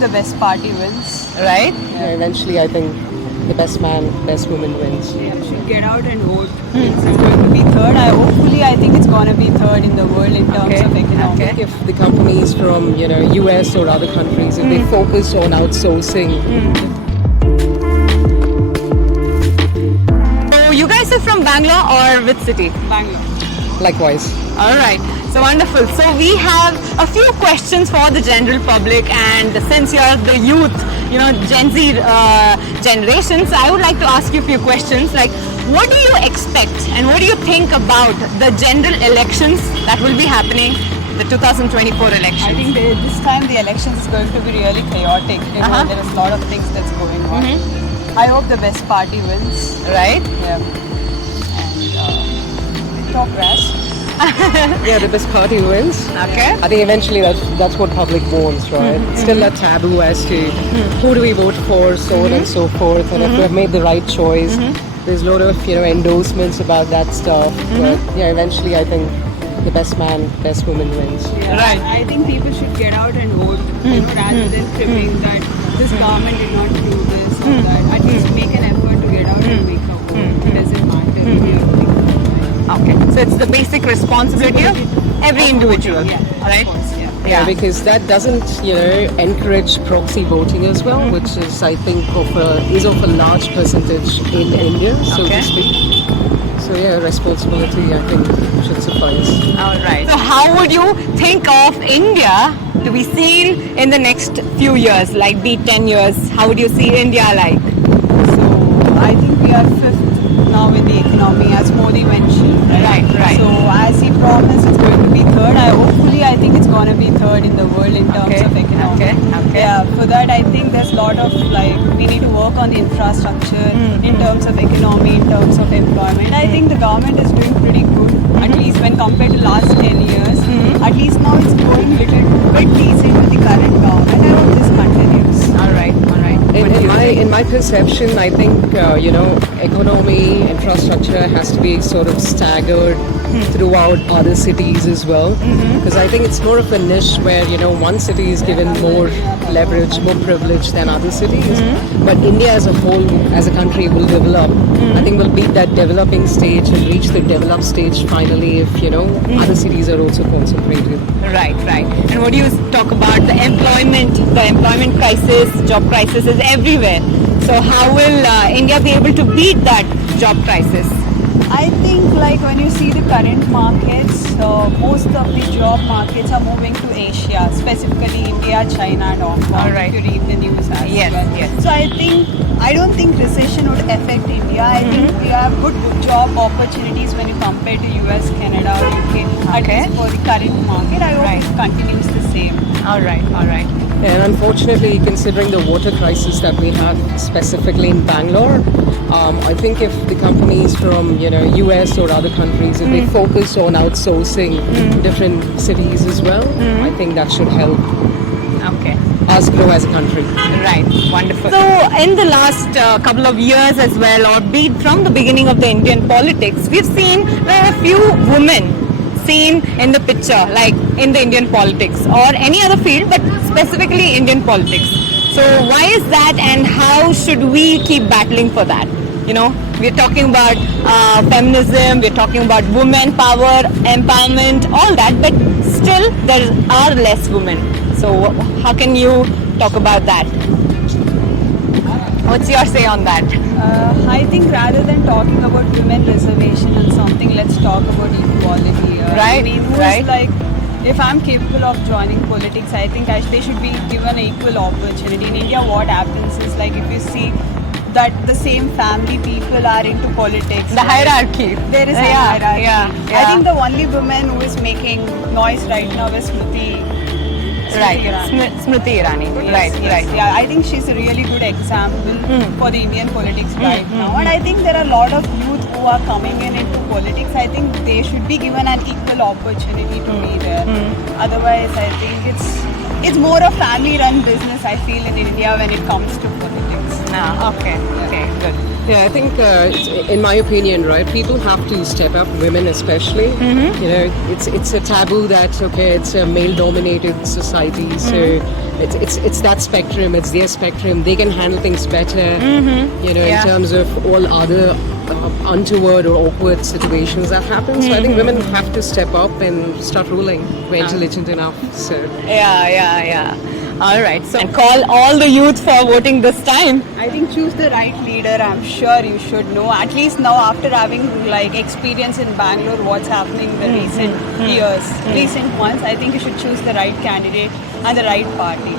the best party wins. Right? Yeah, eventually, I think the best man, best woman wins. Yeah, should get out and vote. It's going to be third. I think it's going to be third in the world in terms Okay. of economy. Okay. If the companies from US or other countries, if they focus on outsourcing, So you guys are from Bangalore or which city? Bangalore. likewise. All right. So wonderful. So we have a few questions for the general public, and since you're the youth, Gen Z generations, I would like to ask you a few questions. Like, what do you expect and what do you think about the general elections that will be happening, the 2024 elections? I think this time the elections is going to be really chaotic. There is a lot of things that's going on. I hope the best party wins. Right? Yeah. And talk rash. Yeah, the best party wins. Okay. I think eventually that's what public wants, right? It's still a taboo as to who do we vote for, so on and so forth. And if we've made the right choice, there's a lot of endorsements about that stuff. But yeah, eventually I think the best man, best woman wins. Yeah. Right. I think people should get out and vote, rather than cribbing that this government did not do this or that. At least make an effort to get out and make a vote. It doesn't matter if you think. Okay. So it's the basic responsibility of every individual. Yeah, Right? of course, yeah. Yeah, because that doesn't, encourage proxy voting as well, which is, I think, of a large percentage in India, so Okay. to speak. So yeah, responsibility, I think, should suffice. All right. So how would you think of India to be seen in the next few years, like be 10 years? How would you see India like? So I think we are fifth now in the economy, as Modi mentioned. Right, right. So as he promised, it's going to be third. I think it's going to be third in the world in terms Okay, of economy. okay. Yeah. For that, I think there's a lot of we need to work on the infrastructure in terms of economy, in terms of employment. I think the government is doing pretty good. At least when compared to last 10 years. At least now it's going little bit decent with the current government. I hope this continues. All right, all right. In my perception, I think economy, infrastructure has to be sort of staggered throughout other cities as well, because I think it's more of a niche where one city is given more leverage, more privilege than other cities. But India as a whole, as a country, will develop. I think we'll beat that developing stage and reach the developed stage finally if other cities are also concentrated. Right, right. And what do you talk about the employment crisis, job crisis is everywhere. So how will India be able to beat that job crisis? I think when you see the current markets, most of the job markets are moving to Asia, specifically India, China and Hong Kong. All right. If you read the news as Yes, well. yes. So I don't think recession would affect India. I think we have good job opportunities when you compare to US, Canada or UK. At Okay. least for the current market, I hope Right. it continues the same. All right, all right. And unfortunately, considering the water crisis that we have specifically in Bangalore, I think if the companies from US or other countries, if they focus on outsourcing different cities as well, I think that should help Okay. us grow as a country. Right, wonderful. So, in the last couple of years as well, or be it from the beginning of the Indian politics, we've seen a few women seen in the picture, like in the Indian politics or any other field, but specifically Indian politics. So, why is that, and how should we keep battling for that? We're talking about feminism, we're talking about women power, empowerment, all that, but still there are less women. So how can you talk about that? What's your say on that? I think rather than talking about women reservation and something, let's talk about equality. Right, I mean, right. if I'm capable of joining politics, I think they should be given an equal opportunity. In India, what happens is if you see that the same family people are into politics. The hierarchy. There is a Yeah, hierarchy. yeah. I think the only woman who is making noise right now is Smriti. Right, Irani. Smriti Irani. Yes, Right, yes. right. Yeah, I think she's a really good example for the Indian politics right now. And I think there are a lot of youth who are coming into politics. I think they should be given an equal opportunity to be there. Otherwise, I think it's more a family-run business, I feel, in India when it comes to politics. Okay, good. Yeah, I think, in my opinion, right, people have to step up, women especially. It's a taboo that, it's a male-dominated society, so it's that spectrum. It's their spectrum. They can handle things better. You know, Yeah. in terms of all other untoward or awkward situations that happen. So I think women have to step up and start ruling. We're intelligent enough. So Yeah. All right. So call all the youth for voting this time. I think choose the right leader. I'm sure you should know. At least now, after having like experience in Bangalore, what's happening the recent years, recent months, I think you should choose the right candidate and the right party.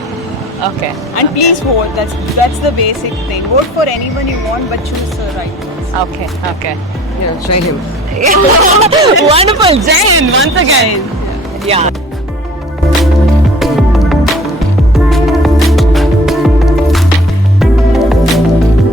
Okay. And please vote. That's the basic thing. Vote for anyone you want, but choose the right ones. Okay. yeah, Jai Hind. Wonderful. Jai Hind once again. Yeah.